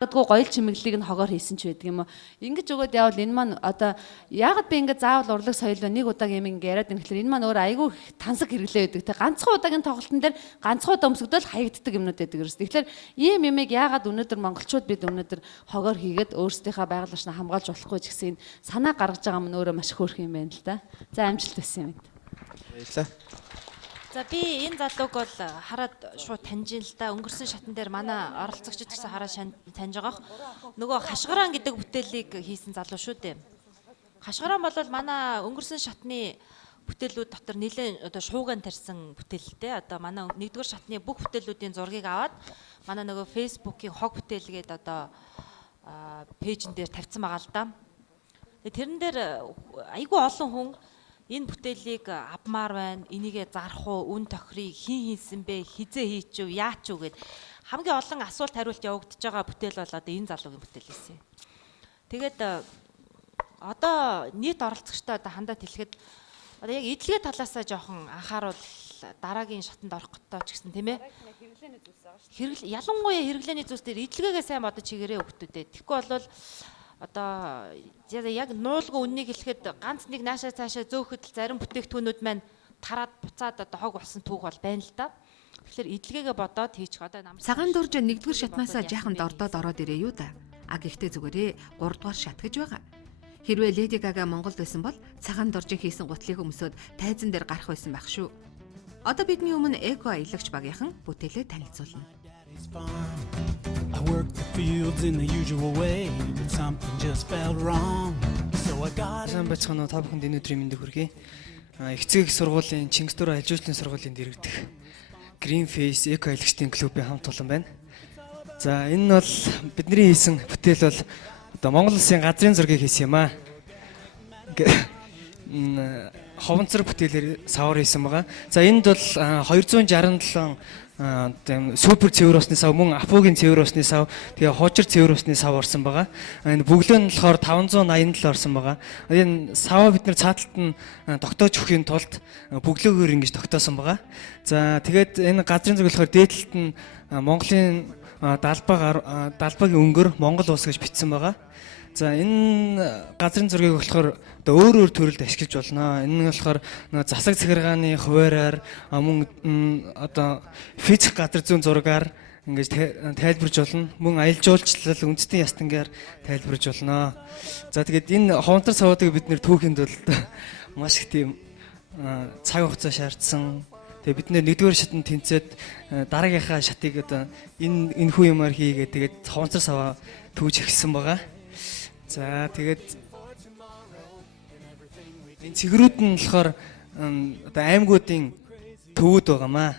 Гадгүй гоёл чимэглэлийг нь хогоор хийсэн ч байдаг юм уу. Ингэж өгөөд явал энэ маань одоо яагаад би ингэ заавал урлаг соёл нэг удааг юм ингэ яриад байна гэхэлэр энэ маань өөр айгүй тансаг хэрэглээ байдаг. Тэ ганцхан удаагийн тоглолтын дээр ганцхан удаа өмсгдөл хаягддаг юмнууд байдаг ерөөс. Тэгэхээр ийм юмыг яагаад өнөөдөр монголчууд бид өнөөдөр хогоор хийгээд өөрсдийнхөө байгаль орчныг хамгаалж болохгүй ч гэсэн санаа гаргаж байгаа юм өөрөө маш хөөрх юм байна л да. За амжилт хүсье юм. Баярлалаа. За би энэ залууг бол хараад шууд таньж ин л да. Өнгөрсөн шатн дээр манай оролцогчид гэсэн хараад таньж байгаах. Нөгөө Хашгараан гэдэг бүтээлийг хийсэн залуу шүү дээ. Хашгараан бол манай өнгөрсөн шатны бүтээлүүд дотор нэлээд одоо шууган тарьсан бүтээлтэй. Одоо манай нэгдүгээр шатны бүх бүтээлүүдийн зургийг аваад манай нөгөө фэйсбүүкийн хог бүтээлгээд одоо пэйжн дээр тавьсан байгаа л да. Тэрэн дээр айгүй олон хүн энэ бүтээлийг авмаар байна. Энийгээ зарах уу, үн тохирыг хин хийсэн бэ, хизээ хийчихв, яач юу гэд хамгийн олон асуулт хариулт явагдаж байгаа бүтээл бол одоо энэ залуугийн бүтээл байсан. Тэгээд одоо нийт оролцогчтой одоо хандаад хэлэхэд одоо яг эдлэгээ талаасаа жоохон анхааруул дараагийн шатанд орох готоо ч гэсэн тийм ээ. Ялангуяа хэрэглээний зүйлс дээр эдлэгээгээ сайн бодож чигээрээ өгтөдөө. Тэгэхгүй бол одоо яг нуулгүй үннийг хэлэхэд ганц нэг наашаа цаашаа зөөхөд зарим бүтээгдэхүүнүүд маань тараад буцаад одоо хог болсон түүх бол байна л да. Тэгэхээр эдлэгээгээ бодоод хийчих одоо нам. Цагаан дурж нэгдүгээр шатнаасаа жаахан дордоод ороод ирээ юу да. А гэхдээ зүгээрээ 3 дугаар шат гэж байгаа. Хэрвээ Леди Гага Монголд байсан бол цагаан дуржин хийсэн гутлыг өмсөд тайзан дээр гарах байсан байх шүү. Одоо бидний өмнө эко аялагч багийнхан бүтээлээ танилцуулна. I worked the fields in the usual way, but something just felt wrong. So I got Сайн бацхан та бүхэнд энэ өдрийн мэндийг хүргэе. Эхцэг их сургуулийн Чингисдүр аялал жуулчлалын сургуулийн дэргэдэх Green Face Eco аялагчдын клубын хамт олон байна. За энэ нь бол бидний хийсэн бүтээл бол одоо Монгол Улсын газрын зургийг хийсэн юм аа. Ховонцор бүтээлээр савар хийсэн байгаа. За энд бол 267 супер цэвэр усны сав, мөн апугийн цэвэр усны сав, тэгээ хуучир цэвэр усны сав орсон байгаа. Энэ бүглөө нь болохоор 587 орсон байгаа. Энэ саваа бид нэр цааталт нь тогтоож өгөхийн тулд бүглөөгөөр ингэж тогтоосон байгаа. За тэгээд энэ газрын зураг болохоор дээдлэлт нь Монголын далбагийн өнгөр Монгол улс гэж бичсэн байгаа. За энэ газрын зургийг болохоор одоо өөр төрөлд ашиглаж болно. Энэ нь болохоор засаг захиргааны хуваараар мөн одоо физик газар зүйн зургаар ингэж тайлбарж болно. Мөн аялал жуулчлал үндэстэн ястангаар тайлбарж болно. За тэгээд энэ ховонтор савуудыг бид нэр түүхийн тулд маш их тийм цаг хугацаа шаардсан. Тэгээ бид нэр нэгдүгээр шатнд тэнцээд дараагийнхаа шатыг одоо энэ хүү юмар хийгээд тэгээд ховонтор саваа түүж эхэлсэн байгаа. За тэгээд энэ цэгрүүд нь болохоор одоо аймагуудын төвүүд байгаамаа.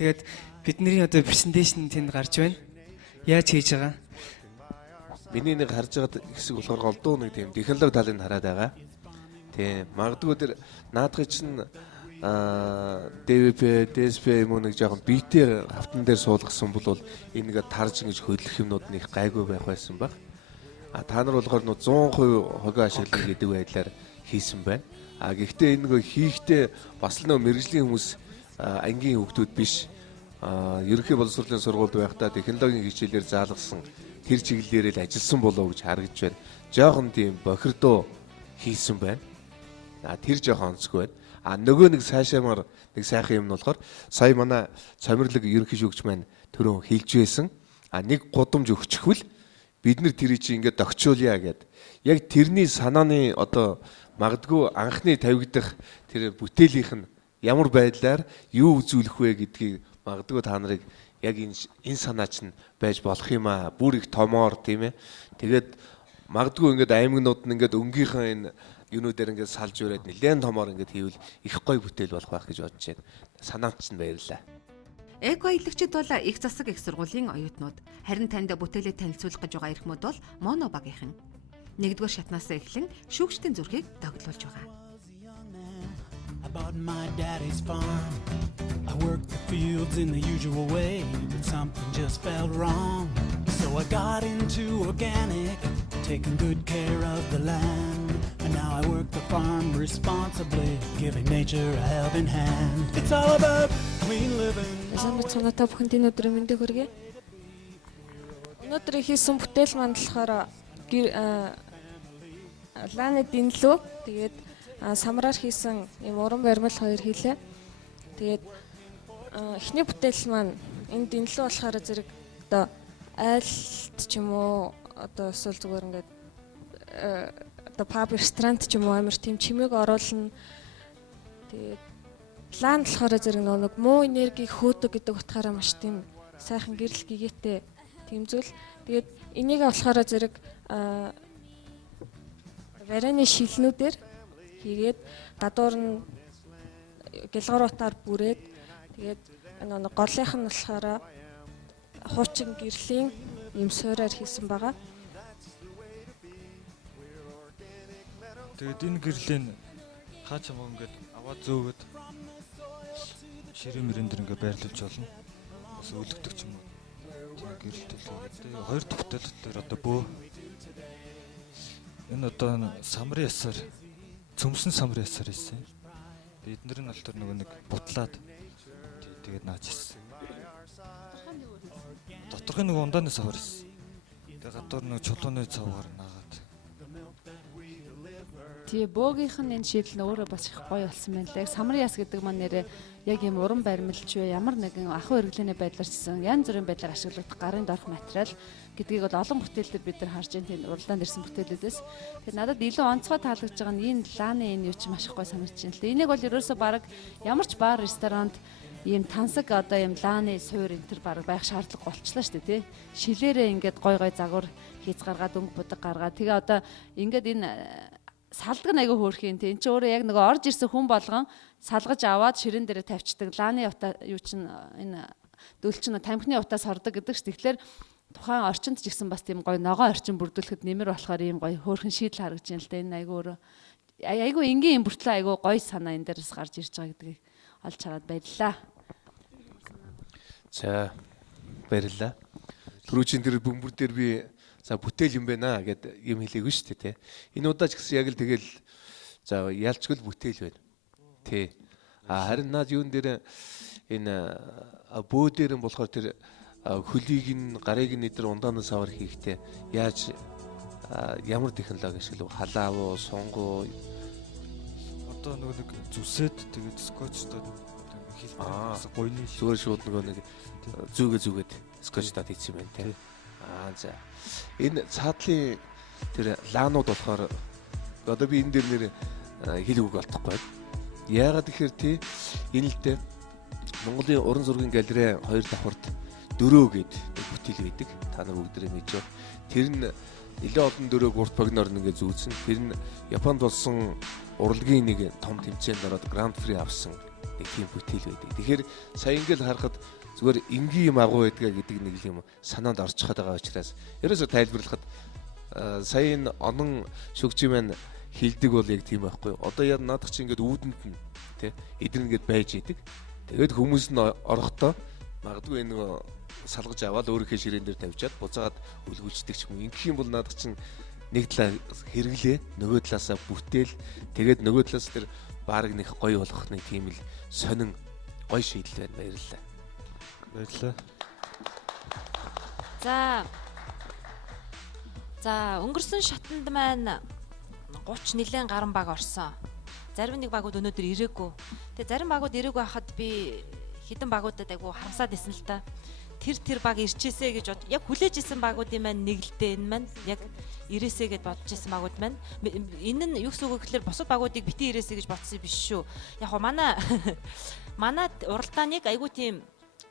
Тэгээд бидний одоо презентацийн тэнд гарч байна. Яаж хийж байгаа? Миний нэг харж байгаа хэсэг болохоор голдуу нэг тийм технологи талыг хараад байгаа. Тийм. Магадгүй тэр наадхыг чинь ДВП, ДСП юм уу нэг жоохон битээр автан дээр суулгасан бол энэ нэгэ тарж ингэж хөдлөх юмнууд нь их гайгүй байх байсан баг. Та нар болохоор 100% хогоо ашиглана гэдэг байдлаар хийсэн байна. Гэхдээ энэ нөгөө хийхдээ бас л нөгөө мэрэгжлийн хүмүүс ангийн хүүхдүүд биш. Ерөнхий боловсролын сургуульд байхдаа технологийн хичээлээр заалгасан тэр чиглэлээр л ажилласан болов гэж харагдж байна. Жохон тийм бохирдоо хийсэн байна. Тэр жохон онцгүй байна. Нөгөө нэг цаашаамаар нэг сайхан юм нь болохоор сая манай цомирлог ерөнхий шүүгч маань түрүүн хэлж байсан. Нэг гудамж өгчихвэл бид нар тэрийг чи ингээд догчуулъя гэд. Яг тэрний санааны одоо магадгүй анхны тавигдах тэр бүтээлийнх нь ямар байдлаар юу үзүүлэх вэ гэдгийг магадгүй та нарыг яг энэ санаа чинь байж болох юм аа. Бүр их томоор тийм ээ. Тэгээд магадгүй ингээд аймагнууд нь ингээд өнгийнхөө энэ юунуудаар ингээд салж өрөөд нэлээд томоор ингээд хийвэл их гоё бүтээл болох байх гэж бодож байна. Санаанд чинь баярлалаа. Эко аялагчид бол их засаг их сургуулийн оюутнууд. Харин танд бүтээлээ танилцуулах гэж байгаа эрхмүүд бол моно багийнхан. Нэгдүгээр шатнаасаа эхлэн шүүгчдийн зүрхийг тоглуулж байгаа. I bought my daddy's farm. I worked the fields in the usual way, but something just felt wrong. So I got into organic, taking good care of the land. And now I work the farm responsibly, giving nature a helping hand. It's all about clean living. Сайн бацхан та бүхэнд энэ өдрийн мэндийг хүргэе. Өнөөдөр хийсэн бүтээл маань болохоор лааны дэнлүү. Тэгээд самраар хийсэн юм уран баримл хоёр хийлээ. Тэгээд эхний бүтээл маань энэ дэнлүү болохоор зэрэг одоо айлт ч юм уу одоо эсвэл зүгээр ингээд одоо паб ресторан ч юм уу амар тийм чимээг оруулна. Тэгээд лаан болохоор зэрэг нэг муу энерги хөөдөг гэдэг утгаараа маш тийм сайхан гэрэл гэгээтэй тийм зүйл. Тэгээд энийг болохоор зэрэг вараны шилнүүдээр хийгээд гадуур нь гэлгууруудаар бүрээд тэгээд нэг голынх нь болохоор хуучин гэрлийн юм суураар хийсэн байгаа. Тэгээд энэ гэрлийн хаа ч юм ингээд аваад зөөгöd ширээ мөрөн дээр ингээд байрлуулж болно. Бас өлөгдөг ч юм уу. Тийм гэрэлтэл. Тэгээд хоёр дахь бүтээл дээр одоо бөө энэ одоо самрын ясаар цөмсөн самрын ясаар хийсэн. Эднэр нь бол тэр нэг бутлаад тэгээд нааж хийсэн. Доторхын нэг ундааны савар хийсэн. Тэгээд гадуур нэг чулууны цавгаар наагаад. Тэгээ бөөгийнх нь энэ шийдэл нь өөрөө бас их гоё болсон байна лээ. Самрын яс гэдэг маань нэрээ яг юм уран баримлч вэ, ямар нэгэн ахуй хэрэглээний байдлаар чсэн янз бүрийн байдлаар ашиглагдах гарын дорх материал гэдгийг бол олон бүтээлээр бид нар харж байна. Тийм уралдаанд ирсэн бүтээлүүдээс. Тэгэхээр надад илүү онцгой таалагдж байгаа нь энэ лааны энэ юу ч маш их гоё санагдаж байна л дээ. Энийг бол ерөөсөө баг ямар ч баар ресторанд ийм тансаг одоо ийм лааны суур энэ төр баг байх шаардлага болчлаа шүү дээ, тий. Шилээрээ ингээд гой загвар хийц гаргаад өнгө будаг гаргаад тэгээ одоо ингээд энэ салдаг айгүй хөөрхийн тий. Энд чи өөрөө яг нөгөө орж ирсэн хүн болгон салгаж аваад ширээн дээрээ тавьчихдаг. Лааны утаа юу чин энэ дөлчин тамхины утаас хордог гэдэг ш. Тэгэхээр тухайн орчинд ч гэсэн бас тийм гоё ногоон орчин бүрдүүлэхэд нэмэр болохоор ийм гоё хөөрхөн шийдэл харагдаж байна л да. Энэ айгүй өөрөө айгүй энгийн юм бүртлээ айгүй гоё санаа энэ дээрээс гарч ирж байгаа гэдгийг олж хараад баярлаа. За баярлалаа. Түрүүчийн тэр бөмбөр дээр би за бүтээл юм байна гэд юм хэлээгүй шүү дээ, тий. Энэ удаа ч гэсэн яг л тэгэл за ялчгүй бүтээл байна. Тий. Харин наад юун дээр энэ бөө дээр нь болохоор тэр хөлийг нь гарыг нь эдэр ундаанаас аваар хийхдээ яаж ямар технологи ашиглав? Халаав уу, сунгуу Одоо нэг зүсээд тэгээд скотчтод хэлбэр гойны зүгээр шууд нэг зүгээд скотчтад хийсэн юм байна, тий. За энэ цаатлын тэр лаанууд болохоор одоо би энэ дээр нэр хэл үг олдохгүй байна. Яагаад гэхээр тий энэ л дээ Монголын уран зургийн галерей 2 давхарт 4 гээд бүтээл байдаг. Та нар бүгдээ мэдж байна. Тэр нь нэлээд олон дөрөөг урт багнаар нэгээ зүүцэн. Тэр нь Японд болсон урлагийн нэг том тэмцээнд ороод Гранд При авсан нэг тийм бүтээл байдаг. Тэгэхээр сая ингээл харахад зүгээр энгийн юм агуу байдгаа гэдэг нэг юм санаанд орж чад байгаа учраас ерөөсө тайлбарлахад сая энэ онон шүгжи маань хилдэг бол яг тийм байхгүй. Одоо яа наадах чи ингээд үүдэнд нь тий эдэр ингээд байж идэг. Тэгээд хүмүүс нь орохдоо магадгүй энэ салгаж аваад өөрийнхөө ширээн дээр тавьчаад буцаагаад өлгүүлждэг ч юм. Ингэх юм бол наадах чин нэг талаа хэрэглээ, нөгөө талаасаа бүтээл, тэгээд нөгөө талаас тэр баг нэг гоё болгох нэг тийм л сонин гоё шийдэл байна. Баярлалаа. Баярлалаа. За өнгөрсөн шатанд маань 30 нэлээд гарan баг орсон. Зарим нэг багууд өнөөдөр ирээгүй. Тэгээ зарим багууд ирээгүй хахад би хідэн багуудад айгу харамсаад исэн л та. Тэр баг ирчээсэ гэж бод. Яг хүлээж исэн багуудын маань нэг л дээ энэ маань яг ирээсэ гэж бодож исэн багууд маань. Энэ нь юу гэсэн үг гэхээр бусад багуудыг битэн ирээсэ гэж бодсон биш шүү. Яг хоо манай уралдааныг айгу тийм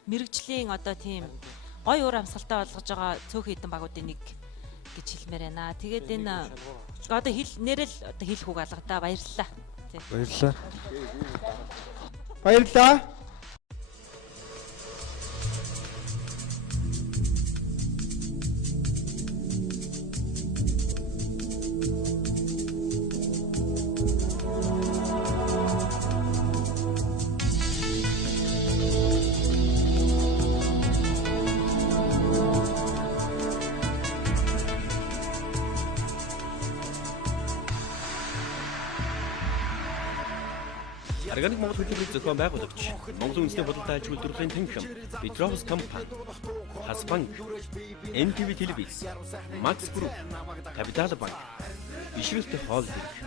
мэрэгжлийн одоо тийм гой уур амьсгалтай болгож байгаа цөөхөн хідэн багуудын нэг гэж хэлмээр байна. Тэгээд энэ одоо нэрэл одоо хэлэх үг алга да. Баярлалаа. Баярлалаа. Баярлалаа. Органик Монгол хөтөлбөрийн зохион байгуулагч Монголын үндэсний худалдаа аж үйлдвэрлэлийн танхим Petrovs компани Хасбанк, NTV телевиз, Max Group, Capital Bank, Бишрэлт хоол хэрэг.